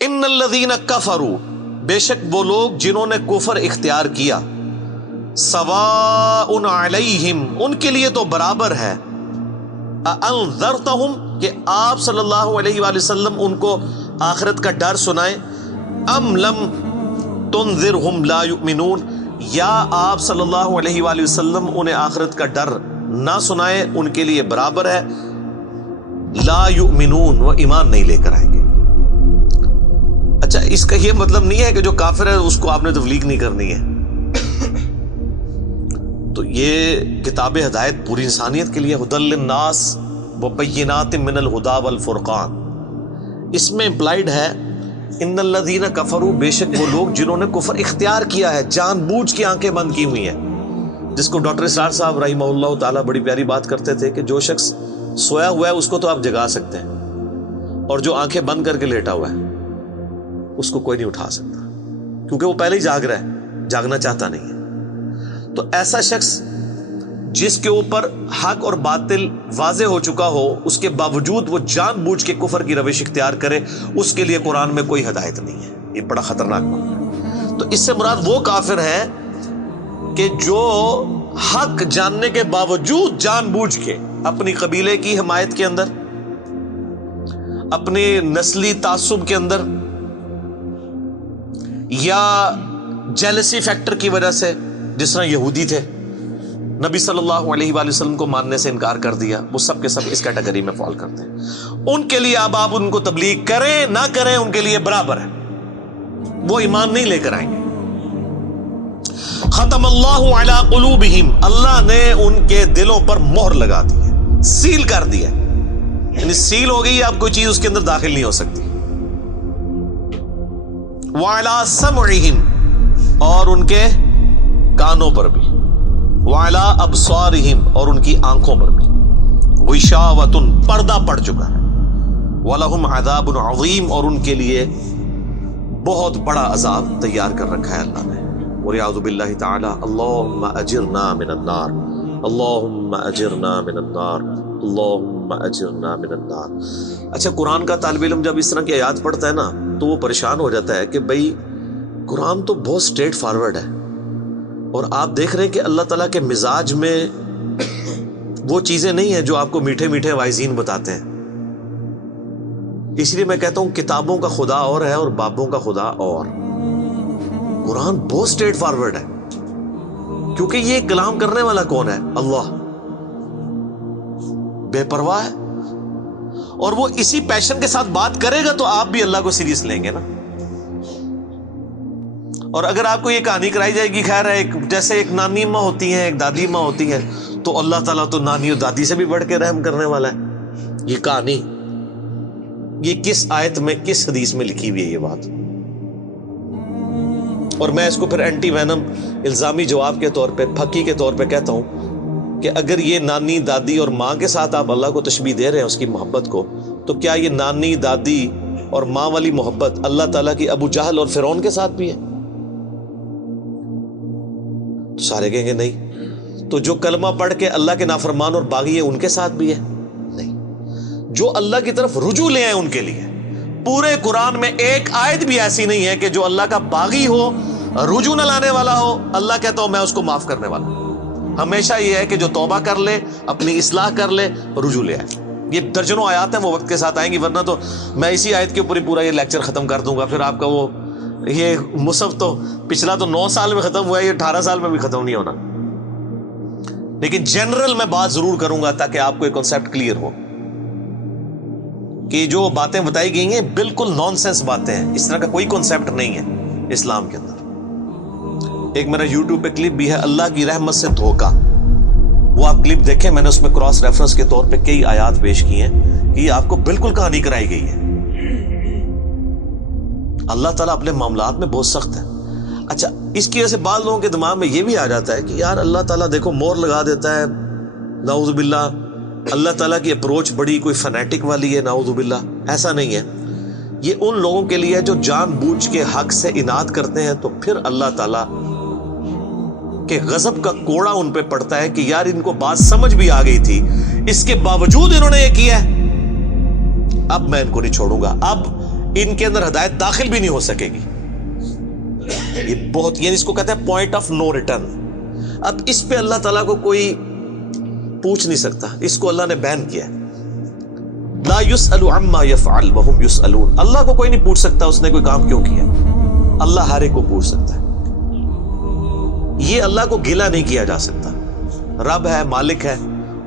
ان الذین کفروا، بے شک وہ لوگ جنہوں نے کفر اختیار کیا، سواء علیہم، ان کے لیے تو برابر ہے، انذرتہم، کہ آپ صلی اللہ علیہ وآلہ وسلم ان کو آخرت کا ڈر سنائیں، ام لم تنذرہم لا یؤمنون، یا آپ صلی اللہ علیہ وآلہ وسلم انہیں آخرت کا ڈر نہ سنائیں، ان کے لیے برابر ہے، لا یؤمنون، وہ ایمان نہیں لے کر آئیں گے۔ اچھا، اس کا یہ مطلب نہیں ہے کہ جو کافر ہے اس کو آپ نے تبلیغ نہیں کرنی ہے۔ تو یہ کتاب ہدایت پوری انسانیت کے لیے، ھدی للناس وبینات من الہدی والفرقان، اس میں امپلائڈ ہے ان الذین کفروا، بے شک وہ لوگ جنہوں نے کفر اختیار کیا ہے، جان بوجھ کے آنکھیں بند کی ہوئی ہیں، جس کو ڈاکٹر اسرار صاحب رحمہ اللہ تعالیٰ بڑی پیاری بات کرتے تھے کہ جو شخص سویا ہوا ہے اس کو تو آپ جگا سکتے ہیں، اور جو آنکھیں بند کر کے لیٹا ہوا ہے اس کو کوئی نہیں اٹھا سکتا، کیونکہ وہ پہلے ہی جاگ رہا ہے، جاگنا چاہتا نہیں ہے۔ تو ایسا شخص جس کے اوپر حق اور باطل واضح ہو چکا ہو، اس کے باوجود وہ جان بوجھ کے کفر کی روش اختیار کرے، اس کے لیے قرآن میں کوئی ہدایت نہیں ہے۔ یہ بڑا خطرناک معاملہ ہے۔ تو اس سے مراد وہ کافر ہے کہ جو حق جاننے کے باوجود جان بوجھ کے اپنی قبیلے کی حمایت کے اندر، اپنی نسلی تعصب کے اندر، یا جیلسی فیکٹر کی وجہ سے، جس طرح یہودی تھے، نبی صلی اللہ علیہ وآلہ وسلم کو ماننے سے انکار کر دیا، وہ سب کے سب اس کیٹیگری میں فال کرتے ہیں۔ ان کے لیے اب آپ ان کو تبلیغ کریں نہ کریں، ان کے لیے برابر ہے، وہ ایمان نہیں لے کر آئیں گے۔ ختم اللہ علی قلوبہم، اللہ نے ان کے دلوں پر مہر لگا دی ہے، سیل کر دیا، یعنی سیل ہو گئی، اب کوئی چیز اس کے اندر داخل نہیں ہو سکتی۔ وعلی سمعہم، اور ان کے کانوں پر بھی، وعلی ابصارہم، اور ان کی آنکھوں پر بھی، غشاوۃ، پردہ پڑ چکا ہے، ولہم عذاب عظیم، اور ان کے لیے بہت بڑا عذاب تیار کر رکھا ہے اللہ نے۔ وَلِعَوْذُ بِاللَّهِ تَعَالَى اللہم اجرنا من النار، اللہم اجرنا من النار، اللہم اجرنا من النار۔ اچھا، قرآن کا طالب علم جب اس طرح کی آیات پڑھتا ہے نا تو وہ پریشان ہو جاتا ہے کہ بھئی قرآن تو بہت سٹریٹ فارورڈ ہے، اور آپ دیکھ رہے ہیں کہ اللہ تعالیٰ کے مزاج میں وہ چیزیں نہیں ہیں جو آپ کو میٹھے میٹھے وائزین بتاتے ہیں۔ اس لیے میں کہتا ہوں کتابوں کا خدا اور ہے اور بابوں کا خدا اور۔ قرآن بہت سٹریٹ فارورڈ ہے، کیونکہ یہ کلام کرنے والا کون ہے؟ اللہ، بے پرواہ ہے، اور وہ اسی پیشن کے ساتھ بات کرے گا تو آپ بھی اللہ کو سیریس لیں گے نا۔ اور اگر آپ کو یہ کہانی کرائی جائے گی، خیر ہے، جیسے ایک نانی ماں ہوتی ہیں، ایک دادی ماں ہوتی ہے، تو اللہ تعالیٰ تو نانی اور دادی سے بھی بڑھ کے رحم کرنے والا ہے۔ یہ کہانی، یہ کس آیت میں، کس حدیث میں لکھی ہوئی ہے یہ بات؟ اور میں اس کو پھر اینٹی وینم الزامی جواب کے طور پہ، پھکی کے طور پہ کہتا ہوں کہ اگر یہ نانی دادی اور ماں کے ساتھ آپ اللہ کو تشبیہ دے رہے ہیں اس کی محبت کو، تو کیا یہ نانی دادی اور ماں والی محبت اللہ تعالیٰ کی ابو جہل اور فرعون کے ساتھ بھی ہے؟ تو سارے کہیں گے نہیں۔ تو جو کلمہ پڑھ کے اللہ کے نافرمان اور باغی ہے ان کے ساتھ بھی ہے؟ نہیں۔ جو اللہ کی طرف رجوع لے آئے ان کے لیے، پورے قرآن میں ایک آیت بھی ایسی نہیں ہے کہ جو اللہ کا باغی ہو، رجوع نہ لانے والا ہو، اللہ کہتا ہوں میں اس کو معاف کرنے والا ہوں۔ ہمیشہ یہ ہے کہ جو توبہ کر لے، اپنی اصلاح کر لے، رجوع لے آئے۔ یہ درجنوں آیات ہیں، وہ وقت کے ساتھ آئیں گی، ورنہ تو میں اسی آیت کے اوپر ہی پورا یہ لیکچر ختم کر دوں گا، پھر آپ کا وہ یہ مصحف تو پچھلا تو 9 سال میں ختم ہوا ہے، یہ 18 سال میں بھی ختم نہیں ہونا۔ لیکن جنرل میں بات ضرور کروں گا تاکہ آپ کو ایک کنسیپٹ کلیئر ہو کہ جو باتیں بتائی گئی ہیں بالکل نان سینس باتیں ہیں، اس طرح کا کوئی کنسیپٹ نہیں ہے اسلام کے اندر۔ ایک میرا یوٹیوب پہ کلپ بھی ہے، اللہ کی رحمت سے دھوکا، وہ آپ کلپ دیکھیں، میں نے اس میں کراس ریفرنس کے طور پہ کئی آیات پیش کی ہیں کہ یہ آپ کو بالکل کہانی کرائی گئی ہے۔ اللہ تعالیٰ اپنے معاملات میں بہت سخت ہے۔ اچھا، اس کی وجہ سے بعض لوگوں کے دماغ میں یہ بھی آ جاتا ہے کہ یار اللہ تعالیٰ دیکھو مور لگا دیتا ہے، نعوذ باللہ، اللہ تعالیٰ کی اپروچ بڑی کوئی فنیٹک والی ہے، نعوذ باللہ۔ ایسا نہیں ہے، یہ ان لوگوں کے لیے جو جان بوجھ کے حق سے اناد کرتے ہیں، تو پھر اللہ تعالیٰ کے غضب کا کوڑا ان پہ پڑتا ہے کہ یار ان کو بات سمجھ بھی آ گئی تھی، اس کے باوجود انہوں نے یہ کیا ہے، اب میں ان کو نہیں چھوڑوں گا، اب ان کے اندر ہدایت داخل بھی نہیں ہو سکے گی. یہ بہت، یعنی اس کو کہتے ہیں پوائنٹ آف نو ریٹرن. اب اس پہ اللہ تعالیٰ کو کوئی پوچھ نہیں سکتا، اس کو اللہ نے بین کیا ہے. لا يسأل عما يفعل وهم يسألون. اللہ کو کوئی نہیں پوچھ سکتا اس نے کوئی کام کیوں کیا. اللہ ہر ایک کو پوچھ سکتا ہے. یہ اللہ کو گلہ نہیں کیا جا سکتا. رب ہے، مالک ہے،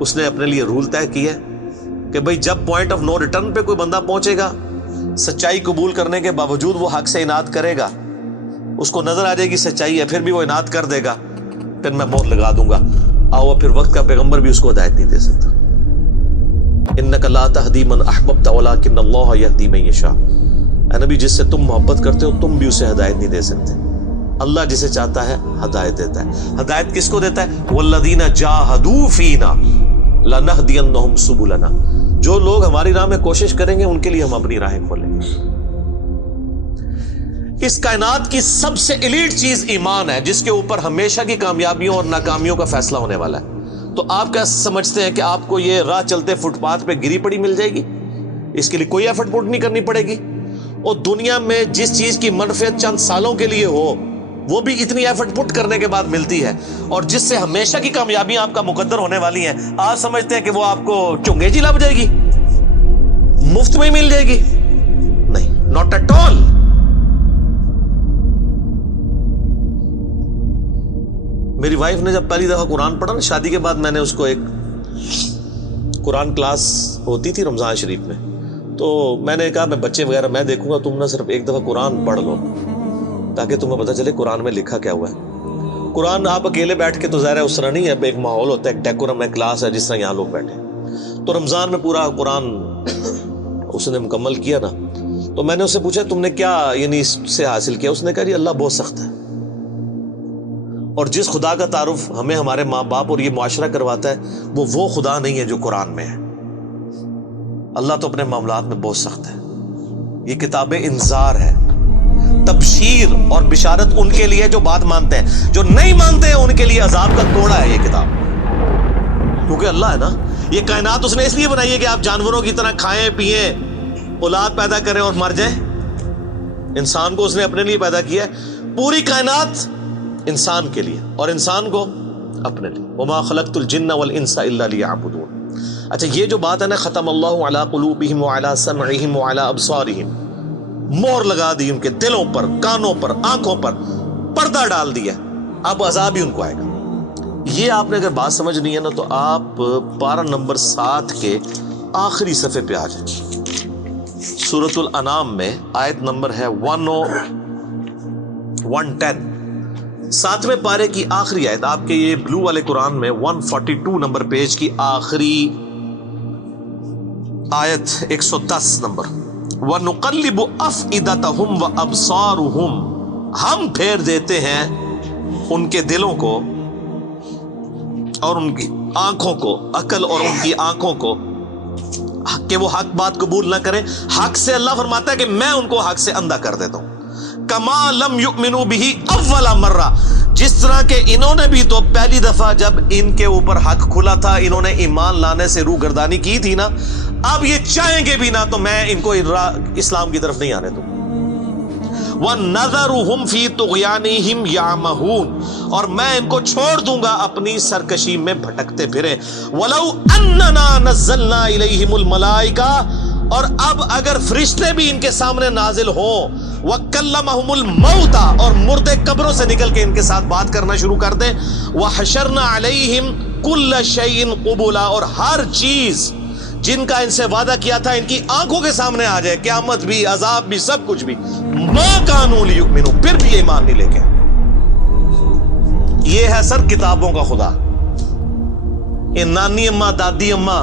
اس نے اپنے لیے رول طے کیا کہ بھئی جب پوائنٹ آف نو ریٹرن پہ کوئی بندہ پہنچے گا، سچائی قبول کرنے کے باوجود وہ حق سے اناد کرے گا، اس کو نظر آ جائے گی سچائی ہے، پھر بھی وہ اناد کر دے گا، پھر میں موت لگا دوں گا. آؤ پھر وقت کا پیغمبر بھی اس کو ہدایت نہیں دے سکتا. انک لا تہدی من احببت ولکن اللہ یہدی من یشاء. اے نبی، جس سے تم محبت کرتے ہو تم بھی اسے ہدایت نہیں دے سکتے. اللہ جسے چاہتا ہے ہدایت دیتا ہے. ہدایت کس کو دیتا ہے؟ والذین جاہدوا فینا لنہدینہم سبلنا. جو لوگ ہماری راہ میں کوشش کریں گے ان کے لیے ہم اپنی راہیں کھولیں گے. اس کائنات کی سب سے ایلیٹ چیز ایمان ہے، جس کے اوپر ہمیشہ کی کامیابیوں اور ناکامیوں کا فیصلہ ہونے والا ہے. تو آپ کیا سمجھتے ہیں کہ آپ کو یہ راہ چلتے فٹ پاتھ پہ گری پڑی مل جائے گی؟ اس کے لیے کوئی ایفرٹ پٹ نہیں کرنی پڑے گی. اور دنیا میں جس چیز کی منفعت چند سالوں کے لیے ہو وہ بھی اتنی ایفرٹ پٹ کرنے کے بعد ملتی ہے. اور جس سے ہمیشہ کی کامیابیاں آپ کا مقدر ہونے والی ہیں، آپ سمجھتے ہیں کہ وہ آپ کو چنگے جی لگ جائے گی، مفت میں ہی مل جائے گی؟ نہیں، ناٹ ایٹ آل. میری وائف نے جب پہلی دفعہ قرآن پڑھا نا شادی کے بعد، میں نے اس کو ایک قرآن کلاس ہوتی تھی رمضان شریف میں، تو میں نے کہا میں بچے وغیرہ میں دیکھوں گا، تم نہ صرف ایک دفعہ قرآن پڑھ لو تاکہ تمہیں پتہ چلے قرآن میں لکھا کیا ہوا ہے. قرآن آپ اکیلے بیٹھ کے تو ظاہر ہے اس طرح نہیں ہے، ایک ماحول ہوتا ہے، ایک ڈیکورم ہے، کلاس ہے جس طرح یہاں لوگ بیٹھے. تو رمضان میں پورا قرآن اس نے مکمل کیا نا، تو میں نے اس سے پوچھا تم نے کیا یعنی اس سے حاصل کیا؟ اس نے کہا جی اللہ بہت سخت ہے، اور جس خدا کا تعارف ہمیں ہمارے ماں باپ اور یہ معاشرہ کرواتا ہے وہ خدا نہیں ہے جو قرآن میں ہے. اللہ تو اپنے معاملات میں بہت سخت ہے. یہ کتاب انذار ہے، تبشیر اور بشارت ان کے لیے جو بات مانتے ہیں. جو نہیں مانتے ہیں ان کے لیے عذاب کا کوڑا ہے یہ کتاب. کیونکہ اللہ ہے نا، یہ کائنات اس نے اس لیے بنائی ہے کہ آپ جانوروں کی طرح کھائیں پیئیں، اولاد پیدا کریں اور مر جائیں. انسان کو اس نے اپنے لیے پیدا کیا ہے. پوری کائنات انسان کے لیے اور انسان کو اپنے لیے. وما خلقت الجن والانس الا لیعبدون. اچھا، یہ جو بات ہے نا ختم اللہ علی قلوبہم وعلی سمعہم وعلی ابصارہم، مور لگا دی ان کے دلوں پر، کانوں پر، آنکھوں پر، پردہ ڈال دیا، اب عذاب ہی ان کو آئے گا. یہ آپ نے اگر بات سمجھنی ہے نا تو آپ پارہ نمبر 7 کے آخری صفحے پہ آ جائیں. سورۃ الانعام میں آیت نمبر ہے 110، 7ویں پارے کی آخری آیت. آپ کے یہ بلو والے قرآن میں 142 نمبر پیج کی آخری آیت 110 نمبر. وَنُقَلِّبُ أَفْئِدَتَهُمْ وَأَبْصَارُهُمْ. ہم پھیر دیتے ہیں ان کے دلوں کو اور ان کی آنکھوں کو، عقل اور ان کی آنکھوں کو، کہ وہ حق بات قبول نہ کریں. حق سے اللہ فرماتا ہے کہ میں ان کو حق سے اندھا کر دیتا ہوں. کما لم یؤمنوا به اول مرہ، جس طرح کہ انہوں نے بھی تو پہلی دفعہ جب ان کے اوپر حق کھلا تھا انہوں نے ایمان لانے سے روح گردانی کی تھی نا، اب یہ چاہیں گے بھی نہ تو میں ان کو اسلام کی طرف نہیں آنے دوں. وَنَذَرُهُمْ فِي طُغْيَانِهِمْ يَعْمَهُونَ، اور میں ان کو چھوڑ دوں گا اپنی سرکشی میں بھٹکتے پھریں. وَلَوْ أَنَّنَا نَزَّلْنَا إِلَيْهِمُ الْمَلَائِكَةَ، اور اب اگر فرشتے بھی ان کے سامنے نازل ہوں، وَكَلَّمَهُمُ الْمَوْتَى، اور مردے قبروں سے نکل کے ان کے ساتھ بات کرنا شروع کر دیں. وَحَشَرْنَا عَلَيْهِمْ كُلَّ شَيْءٍ قُبُولًا، اور ہر چیز جن کا ان سے وعدہ کیا تھا ان کی آنکھوں کے سامنے آ جائے، قیامت بھی، عذاب بھی، سب کچھ بھی. مَا كَانُوا لِيُؤْمِنُوا، پھر بھی ایمان نہیں لے کے. یہ ہے سر کتابوں کا خدا. یہ نانی اماں، دادی اماں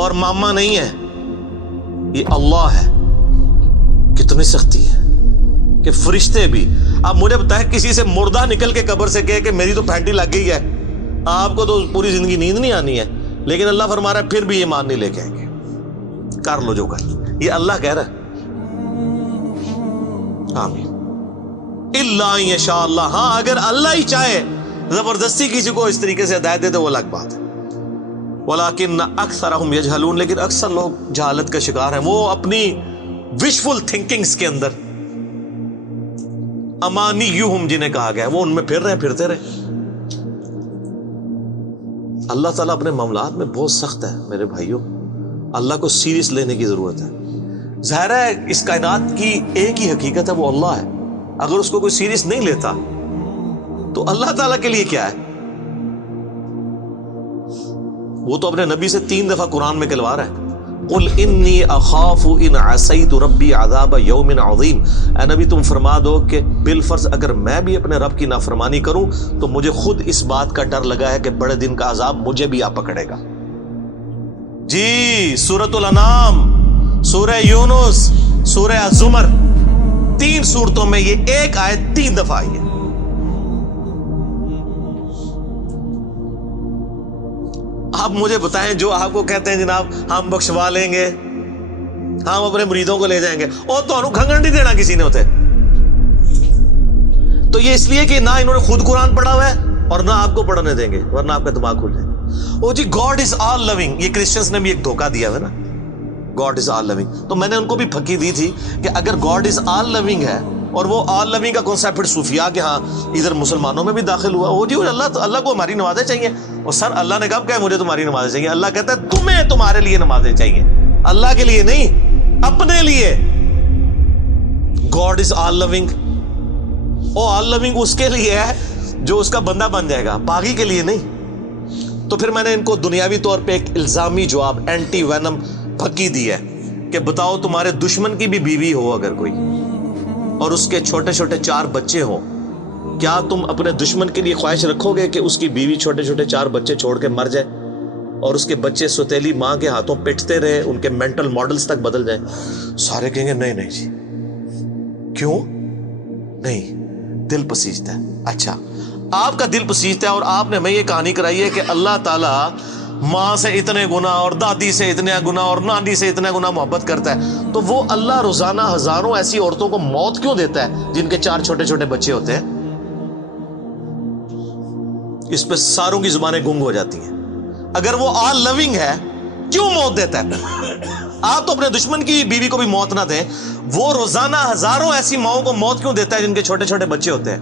اور ماما نہیں ہے، یہ اللہ ہے. کتنی سختی ہے کہ فرشتے بھی. اب مجھے بتائیں کسی سے مردہ نکل کے قبر سے کہے کہ میری تو پھینٹی لگ گئی ہے، آپ کو تو پوری زندگی نیند نہیں آنی ہے، لیکن اللہ فرما رہا ہے پھر بھی ایمان نہیں لے کے آئیں گے. کر لو جو کر، یہ اللہ کہہ رہا ہے. آمین. الا ان یشاء اللہ، ہاں اگر اللہ ہی چاہے زبردستی کسی کو اس طریقے سے ہدایت دے تو وہ الگ بات ہے. ولیکن اکثرہم یجہلون، لیکن اکثر لوگ جہالت کا شکار ہیں. وہ اپنی وشفل تھنکنگز کے اندر، امانیہم جنہیں کہا گیا ہے، وہ ان میں پھر رہے ہیں، پھرتے رہے۔ اللہ تعالیٰ اپنے معاملات میں بہت سخت ہے میرے بھائیوں، اللہ کو سیریس لینے کی ضرورت ہے۔ ظاہر ہے اس کائنات کی ایک ہی حقیقت ہے، وہ اللہ ہے، اگر اس کو کوئی سیریس نہیں لیتا تو اللہ تعالیٰ کے لیے کیا ہے؟ وہ تو اپنے نبی سے 3 دفعہ قرآن میں کہلوا رہا ہے، قل انی اخاف ان عصیت ربی عذاب یوم عظیم، اے نبی تم فرما دو کہ بالفرض اگر میں بھی اپنے رب کی نافرمانی کروں تو مجھے خود اس بات کا ڈر لگا ہے کہ بڑے دن کا عذاب مجھے بھی آ پکڑے گا۔ جی سورۃ الانعام، سورہ یونس، سورہ الزمر، 3 سورتوں میں یہ ایک آیت 3 دفعہ آئی ہے۔ آپ مجھے بتائیں، جو آپ کو کہتے ہیں جناب ہم بخشوا لیں گے، ہم اپنے مریدوں کو لے جائیں گے، اور تو انہوں کھنگن نہیں دینا کسی نے ہوتے، تو یہ اس لیے کہ نہ انہوں نے خود قرآن پڑھا ہوا ہے اور نہ آپ کو پڑھنے دیں گے، ورنہ آپ کا دماغ کھل جائے۔ او جی گاڈ از آل لونگ، یہ کرسچنز نے بھی ایک دھوکہ دیا ہے نا، گاڈ از آل لونگ، تو میں نے ان کو بھی پھکی دی تھی کہ اگر گاڈ از آل لونگ ہے اور وہ آل لونگ کا کانسیپٹ پھر صوفیاء کے ہاں ادھر مسلمانوں میں بھی داخل ہوا، وہ جی اللہ کو ہماری نمازیں چاہیے، اور سر اللہ نے کب کہا مجھے تمہاری نمازیں چاہیے؟ اللہ کہتا ہے تمہیں تمہارے لیے نمازیں چاہیے، اللہ کے لیے نہیں، اپنے لیے۔ گاڈ از آل لونگ، او آل لونگ اس کے لیے ہے جو اس کا بندہ بن جائے گا، باغی کے لیے نہیں۔ تو پھر میں نے ان کو دنیاوی طور پہ ایک الزامی جواب، اینٹی وینم پھکی دی ہے کہ بتاؤ تمہارے دشمن کی بھی بیوی ہو اگر کوئی، اور اس کے چھوٹے چھوٹے 4 بچے ہوں، کیا تم اپنے دشمن کے لیے خواہش رکھو گے کہ اس کی بیوی چھوٹے چھوٹے 4 بچے چھوڑ کے مر جائے اور اس کے بچے سوتیلی ماں کے ہاتھوں پٹتے رہے، ان کے مینٹل ماڈلز تک بدل جائیں؟ سارے کہیں گے نہیں نہیں جی، کیوں نہیں؟ دل پسیجتا ہے۔ اچھا آپ کا دل پسیجتا ہے اور آپ نے ہمیں یہ کہانی کرائی ہے کہ اللہ تعالیٰ ماں سے اتنے گنا اور دادی سے اتنے گنا اور نانی سے اتنے گنا محبت کرتا ہے، تو وہ اللہ روزانہ ہزاروں ایسی عورتوں کو موت کیوں دیتا ہے جن کے 4 چھوٹے چھوٹے بچے ہوتے ہیں؟ اس پہ ساروں کی زبانیں گنگ ہو جاتی ہیں۔ اگر وہ آل لونگ ہے کیوں موت دیتا ہے؟ آپ تو اپنے دشمن کی بیوی کو بھی موت نہ دیں، وہ روزانہ ہزاروں ایسی ماؤں کو موت کیوں دیتا ہے جن کے چھوٹے چھوٹے بچے ہوتے ہیں؟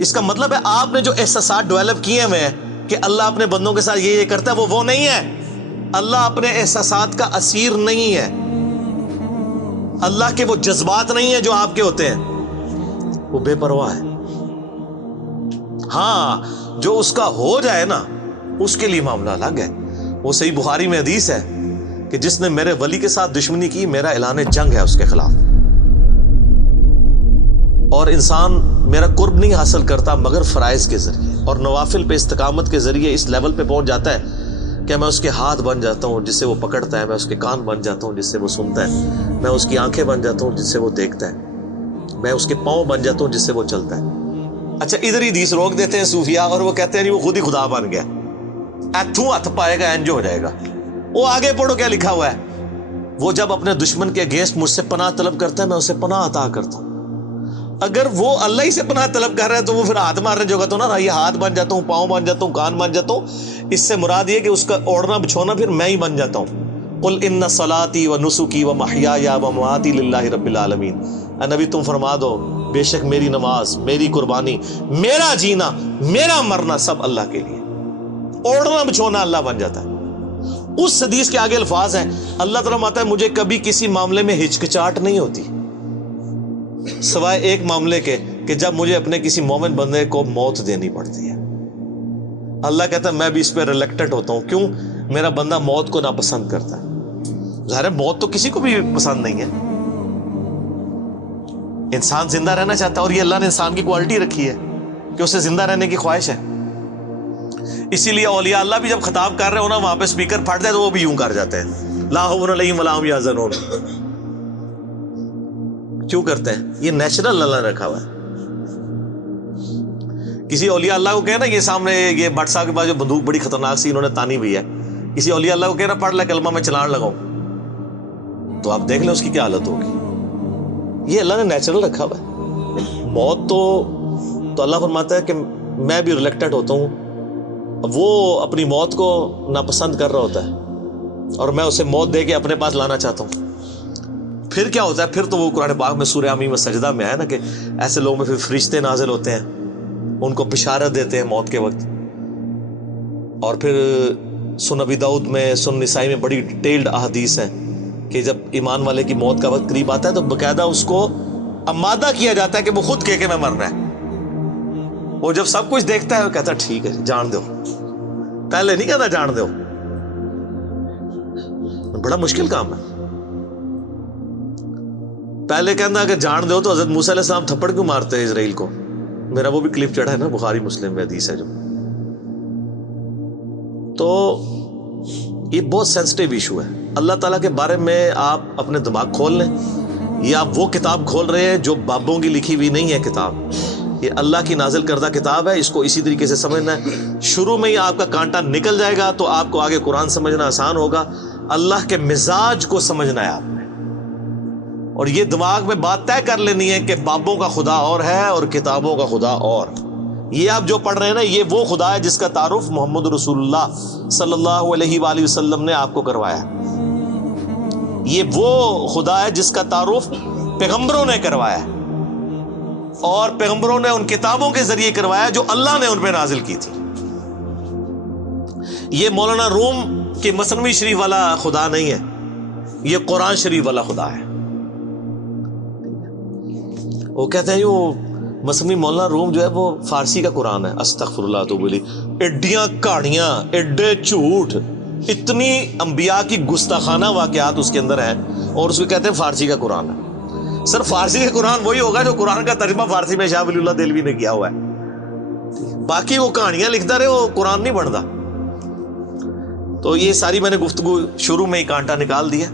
اس کا مطلب ہے آپ نے جو احساسات ڈیولپ کیے ہوئے ہیں کہ اللہ اپنے بندوں کے ساتھ یہ کرتا ہے، وہ نہیں ہے۔ اللہ اپنے احساسات کا اسیر نہیں ہے، اللہ کے وہ جذبات نہیں ہیں جو آپ کے ہوتے ہیں، وہ بے پرواہ ہے۔ ہاں جو اس کا ہو جائے نا اس کے لیے معاملہ الگ ہے۔ وہ صحیح بخاری میں حدیث ہے کہ جس نے میرے ولی کے ساتھ دشمنی کی میرا اعلان جنگ ہے اس کے خلاف، اور انسان میرا قرب نہیں حاصل کرتا مگر فرائض کے ذریعے اور نوافل پہ استقامت کے ذریعے اس لیول پہ پہنچ جاتا ہے کہ میں اس کے ہاتھ بن جاتا ہوں جس سے وہ پکڑتا ہے، میں اس کے کان بن جاتا ہوں جس سے وہ سنتا ہے، میں اس کی آنکھیں بن جاتا ہوں جس سے وہ دیکھتا ہے، میں اس کے پاؤں بن جاتا ہوں جس سے وہ چلتا ہے۔ اچھا ادھر ہی حدیث روک دیتے ہیں صوفیاء اور وہ کہتے ہیں نہیں وہ خود ہی خدا بن گیا، ایتھوں ہاتھ پائے گا انجو ہو جائے گا۔ وہ آگے پڑھو کیا لکھا ہوا ہے، وہ جب اپنے دشمن کے اگینسٹ مجھ سے پناہ طلب کرتا ہے میں اسے پناہ عطا کرتا ہوں۔ اگر وہ اللہ ہی سے پناہ طلب کر رہا ہے تو وہ پھر ہاتھ مارنے جو تو نا یہ ہاتھ بن جاتا ہوں، پاؤں بن جاتا ہوں، کان بن جاتا ہوں، اس سے مراد یہ کہ اس کا اوڑھنا بچھونا پھر میں ہی بن جاتا ہوں۔ قل ان صلاتی و نسکی و محیای و مماتی للہ رب العالمین، اے نبی تم فرما دو بے شک میری نماز، میری قربانی، میرا جینا، میرا مرنا سب اللہ کے لیے۔ اوڑھنا بچھونا اللہ بن جاتا ہے۔ اس حدیث کے آگے الفاظ ہیں، اللہ تعالیٰ فرماتا ہے مجھے کبھی کسی معاملے میں ہچکچاہٹ نہیں ہوتی سوائے ایک معاملے کے کہ جب مجھے اپنے کسی مومن بندے کو موت دینی پڑتی ہے۔ اللہ کہتا ہے میں بھی اس پہ ریلیکٹڈ ہوتا ہوں، کیوں؟ میرا بندہ موت کو ناپسند کرتا ہے۔ ظاہر ہے موت تو کسی کو بھی پسند نہیں ہے، انسان زندہ رہنا چاہتا ہے، اور یہ اللہ نے انسان کی کوالٹی رکھی ہے کہ اسے زندہ رہنے کی خواہش ہے۔ اسی لیے اولیاء اللہ بھی جب خطاب کر رہے ہو نا وہاں پہ اسپیکر پھٹ جائے تو وہ بھی یوں کر جاتے ہیں، لا خوف علیہم ولا هم یحزنون۔ کیوں کرتے ہیں؟ یہ نیچرل اللہ نے رکھا ہوا ہے۔ کسی اولیاء اللہ کو کہنا یہ سامنے یہ بٹ صاحب کے پاس جو بندوق بڑی خطرناک سی انہوں نے تانی ہوئی ہے، کسی اولیاء اللہ کو کہنا پڑھ لے کلمہ میں چلان لگاؤں، تو آپ دیکھ لیں اس کی کیا حالت ہوگی۔ یہ اللہ نے نیچرل رکھا ہوا ہے۔ موت تو اللہ فرماتا ہے کہ میں بھی ریلیکٹڈ ہوتا ہوں، وہ اپنی موت کو ناپسند کر رہا ہوتا ہے اور میں اسے موت دے کے اپنے پاس لانا چاہتا ہوں۔ پھر کیا ہوتا ہے؟ پھر تو وہ قرآن پاک میں سورہ حمیم سجدہ میں ہے نا کہ ایسے لوگوں میں پھر فرشتے نازل ہوتے ہیں، ان کو بشارت دیتے ہیں موت کے وقت. اور پھر سنن ابی داؤد میں، سنن نسائی میں بڑی ڈیٹیلڈ احادیث ہیں کہ جب ایمان والے کی موت کا وقت قریب آتا ہے تو باقاعدہ اس کو آمادہ کیا جاتا ہے کہ وہ خود کہ میں مرنا ہے. وہ جب سب کچھ دیکھتا ہے وہ کہتا ہے ٹھیک ہے جان دو. پہلے نہیں کہتا جان دو. بڑا مشکل کام ہے. پہلے کہنا کہ جان دو تو حضرت موسیٰ علیہ السلام تھپڑ کیوں مارتے ہیں اسرائیل کو؟ میرا وہ بھی کلپ چڑھا ہے نا بخاری مسلم میں حدیث ہے جو. تو یہ بہت سینسٹیو ایشو ہے. اللہ تعالیٰ کے بارے میں آپ اپنے دماغ کھول لیں. یہ آپ وہ کتاب کھول رہے ہیں جو بابوں کی لکھی ہوئی نہیں ہے کتاب. یہ اللہ کی نازل کردہ کتاب ہے. اس کو اسی طریقے سے سمجھنا ہے. شروع میں ہی آپ کا کانٹا نکل جائے گا تو آپ کو آگے قرآن سمجھنا آسان ہوگا. اللہ کے مزاج کو سمجھنا ہے آپ نے. اور یہ دماغ میں بات طے کر لینی ہے کہ بابوں کا خدا اور ہے اور کتابوں کا خدا اور. یہ آپ جو پڑھ رہے ہیں نا یہ وہ خدا ہے جس کا تعارف محمد رسول اللہ صلی اللہ علیہ وآلہ وسلم نے آپ کو کروایا. یہ وہ خدا ہے جس کا تعارف پیغمبروں نے کروایا اور پیغمبروں نے ان کتابوں کے ذریعے کروایا جو اللہ نے ان پہ نازل کی تھی. یہ مولانا روم کے مثنوی شریف والا خدا نہیں ہے، یہ قرآن شریف والا خدا ہے. وہ کہتے ہیں وہ مثنوی مولانا روم جو ہے وہ فارسی کا قرآن ہے. استغفر اللہ تو بولی ایڈیاں کہانیاں، ایڈے جھوٹ، اتنی انبیاء کی گستاخانہ واقعات اس کے اندر ہیں اور اس کو کہتے ہیں فارسی کا قرآن ہے. سر فارسی کا قرآن وہی ہوگا جو قرآن کا ترجمہ فارسی میں شاہ ولی اللہ دہلوی نے کیا ہوا ہے. باقی وہ کہانیاں لکھتا رہے وہ قرآن نہیں بنتا. تو یہ ساری میں نے گفتگو شروع میں ہی کانٹا نکال دیا.